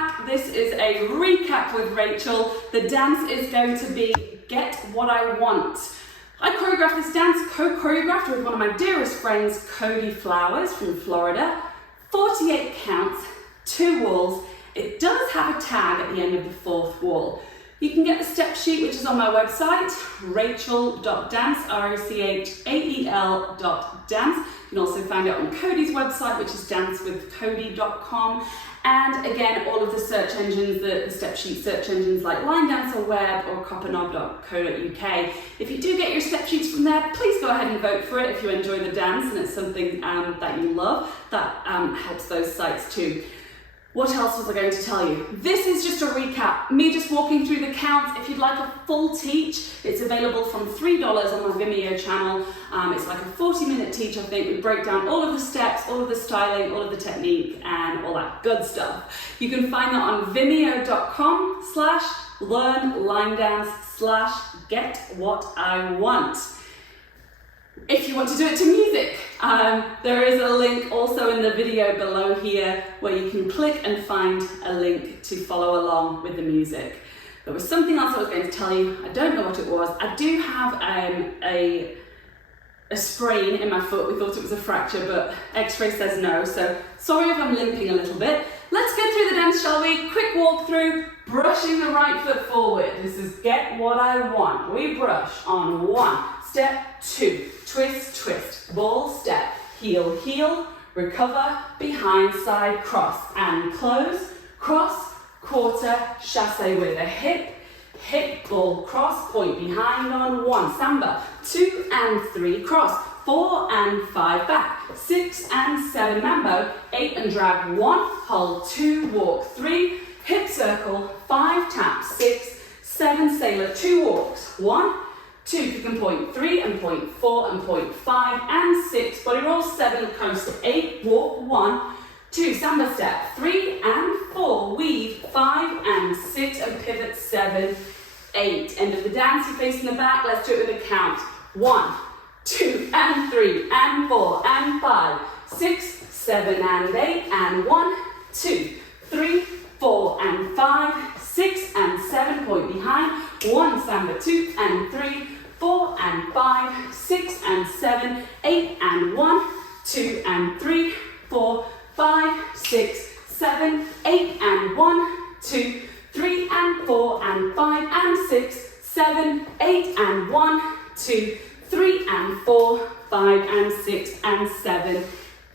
back. This is a recap with Rachel. The dance is going to be Get What I Want. I choreographed this dance, co-choreographed with one of my dearest friends, Cody from Florida. 48 counts, 2 walls. It does have a tag at the end of the 4th wall. You can get the step sheet, which is on my website, rachel.dance, RACHAEL.dance. You can also find it on Cody's website, which is dancewithcody.com. And again, all of the search engines, the step sheet search engines like Line Dancer Web or copperknob.co.uk. If you do get your step sheets from there, please go ahead and vote for it if you enjoy the dance and it's something that you love. That helps those sites too. What else was I going to tell you? This is just a recap, me just walking through the counts. If you'd like a full teach, it's available from $3 on my Vimeo channel. It's like a 40-minute teach, I think. We break down all of the steps, all of the styling, all of the technique, and all that good stuff. You can find that on vimeo.com/learnlinedance/getwhatIwant. If you want to do it to music, there is a link also in the video below here where you can click and find a link to follow along with the music. There was something else I was going to tell you. I don't know what it was. I do have a sprain in my foot. We thought it was a fracture, but X-ray says no. So sorry if I'm limping a little bit. Let's get through the dance, shall we? Quick walk through, brushing the right foot forward. This is Get What I Want. We brush on 1, step 2, twist, twist, ball, step, heel, heel, recover, behind, side, cross, and close, cross, quarter, chasse with a hip, hip, ball, cross, point behind on 1, samba, 2 and 3, cross, 4 and 5, back, 6 and 7, mambo, 8 and drag, 1, hold, 2, walk, 3, hip circle, 5, tap, 6, 7, sailor, 2 walks, 1, 2, kick and point, 3 and point, 4 and point, 5 and 6, body roll, 7, coast, 8, walk, 1, 2, samba step, 3 and 4, weave, 5 and 6, and pivot, 7, 8. End of the dance, you're facing the back, let's do it with a count. 1, 2 and 3 and 4 and 5, 6, 7 and 8, and 1, 2, 3, 4 and 5, 6 and 7, point behind, 1, samba, 2 and 3, 4 and 5, 6 and 7, 8 and 1, 2 and 3, 4, 5, 6, 7, 8 and 1, 2, 3 and 4 and 5 and 6, 7, 8 and 1, 2, 3 and 4, 5 and 6 and 7,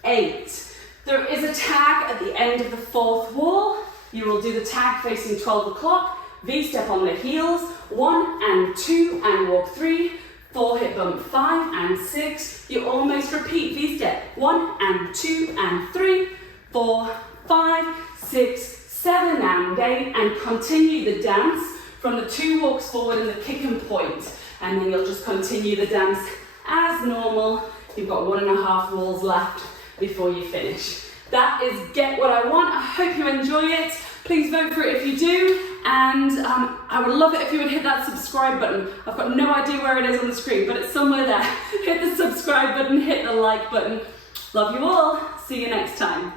8. There is a tag at the end of the 4th wall. You will do the tag facing 12 o'clock, V-step on the heels, 1 and 2 and walk 3, 4 hip bump 5 and 6. You almost repeat V-step, 1 and 2 and 3, 4, 5, 6, 7 and 8, and continue the dance from the 2 walks forward and the kick and point. And then you'll just continue the dance as normal. You've got 1.5 walls left before you finish. That is Get What I Want. I hope you enjoy it. Please vote for it if you do. And I would love it if you would hit that subscribe button. I've got no idea where it is on the screen, but it's somewhere there. Hit the subscribe button, hit the like button. Love you all. See you next time.